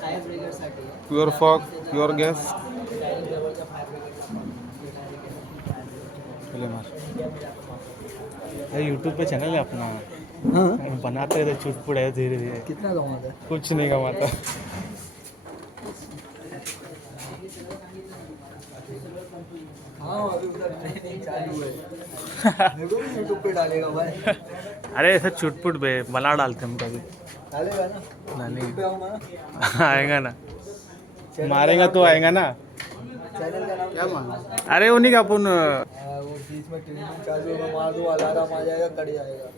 Fire ब्रिगेडसाठी pure fog, pure gas. Direct जवळच्या fire ब्रिगेडला यूट्यूब पे चैनल है अपना, हाँ बनाते रहे चुटपुट है धीरे धीरे, कितना कमाता है? कुछ नहीं कमाता. हाँ अभी उधर ट्रेनिंग चालू है मेरे को भी यूट्यूब पे डालेगा भाई. अरे ऐसा चुटपुट बे बना डालते हम कभी. डालेगा ना? नहीं. यूट्यूब पे आऊँगा ना. आएगा ना, मारेगा तो आएगा ना. चैनल का नाम क्या माना? अरे वो नहीं का अपन वो बीच में ट्रेनिंग चालू है, मैं मार दूँ अलार्म आ जाएगा, कट जाएगा.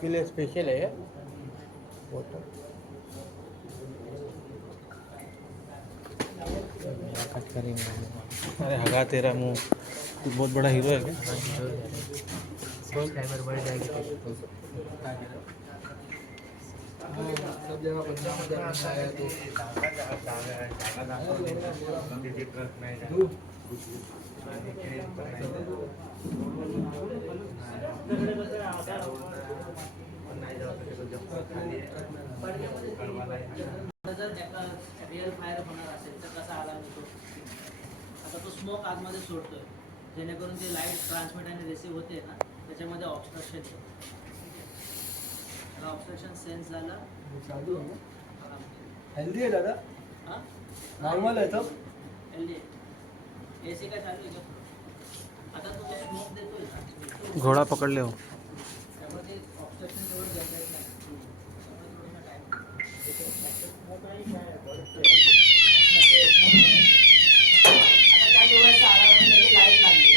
के लिए स्पेशल है कट करेंगे. अरे हगा तेरा मुंह, तू बहुत बड़ा हीरो है क्या? सब्सक्राइबर बढ़ जाएगी सब जगह 15,000 आया तो जर रिअल फायर होणार असेल तर कसा अलार्म होतो? आता तो स्मोक आतमध्ये सोडतोय जेणेकरून ते लाईट ट्रान्समिट आणि रिसीव्ह होते ना, त्याच्यामध्ये ऑब्स्ट्रक्शन येतं. त्याला ऑब्स्ट्रक्शन सेन्स झालं. हेल्दी आहे दादा? हां नॉर्मल आहे तो हेल्दी आहे. ए सी काय चालू आहे का? आता तो स्मोक देतोय ना, घोड़ा पकड़ ले हो. त्यामध्ये ऑब्स्ट्रक्शन तेवढं घेता येत नाही. आता त्या डिव्हाइसचा अलार्म त्याची लाईट लागली.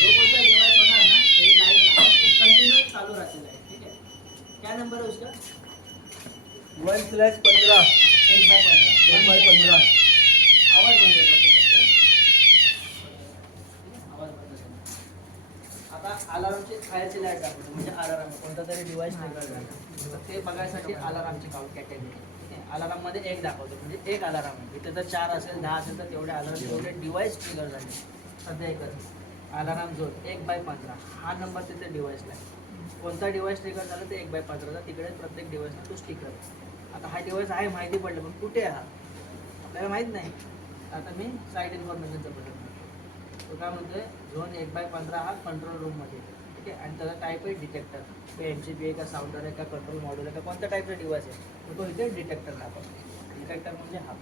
जो कोणता डिव्हाइस होणार ना त्याची लाईट लागली कंटिन्यू चालू राहते लाईट. ठीक आहे. क्या नंबर है उसका? 1/15 1/15 आवाज बंद करतो फक्त. आवाज बंद करतो. आता अलार्मची फायरची लाईट दाखवतो म्हणजे अलार्म कोणता तरी डिव्हाइस ट्रिगर झाला तर ते बघायसाठी अलार्मची कॅटेगरी. अलार्ममध्ये एक दाखवतो म्हणजे एक अलार्म आहे. इथे जर 4 असेल 10 असेल तर तेवढे अलार्म तेवढे डिव्हाइस ट्रिगर झाले. सध्या एकच अलार्म झोन 1/15 हा नंबर तिथे डिव्हाइसला आहे. कोणता डिव्हाइस ट्रिगर झाला ते 1/15 तिकडे प्रत्येक डिव्हाइसला तो स्टिकर. आता हा डिव्हाइस आहे माहिती पडलं पण कुठे आहे हा आपल्याला माहीत नाही. आता मी साईट इन्फॉर्मेशनचा बदल तो काय म्हणतोय झोन 1/15 हा कंट्रोल रूममध्ये. ठीक आहे. आणि त्याचा टाईप आहे डिटेक्टर. तो MCB आहे का साऊंडर आहे का कंट्रोल मॉड्यूल आहे का कोणत्या टाईपचा डिव्हाइस आहे तर तो इथे डिटेक्टर दाखवतो. डिटेक्टर म्हणजे हा.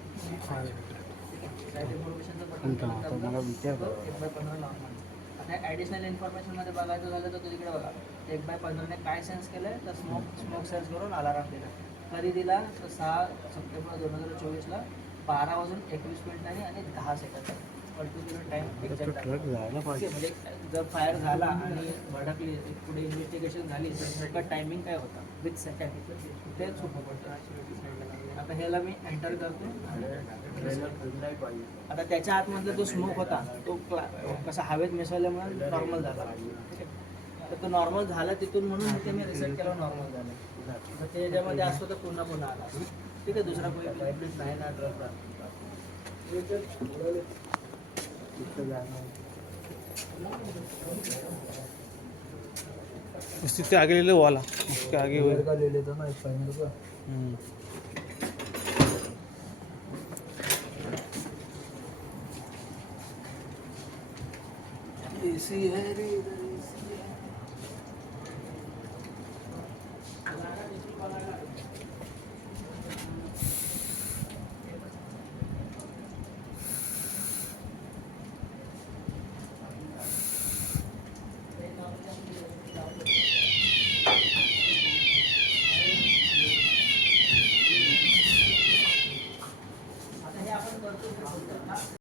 साईट इन्फॉर्मेशनचं बटन 1/15 नॉर्मल. आता ॲडिशनल इन्फॉर्मेशनमध्ये बघायचं झालं तर तिकडे बघा 1/15ने काय सेन्स केलं आहे तर स्मोक सेन्स करून अलार्म दिला. कधी दिला तर 6 सप्टेंबर 2024ला 12:21 आणि 10 सेकंद. पर्टिक्युलर टाईम एक्झॅक्ट म्हणजे जर फायर झाला आणि भडकली पुढे इन्व्हेस्टिगेशन झाली तर त्याचा टायमिंग काय होता विथ सेकंड ते सोपं पडतं. आता ह्याला मी एंटर करतो. आता त्याच्या आतमधला जो स्मोक होता तो कसा हवेत मिसळल्यामुळे नॉर्मल झाला. तर तो नॉर्मल झाला तिथून म्हणून ते मी रिसेट केलं नॉर्मल झालं. तर ते ज्यामध्ये असतो तर पुन्हा आला. ठीक आहे. दुसरा कोणी कंप्लीट नाही ना ड्रग उससे आगे ले लो वाला, उसके आगे हुए का ले लेता ना 1 रुपया. एसी है रे इधर.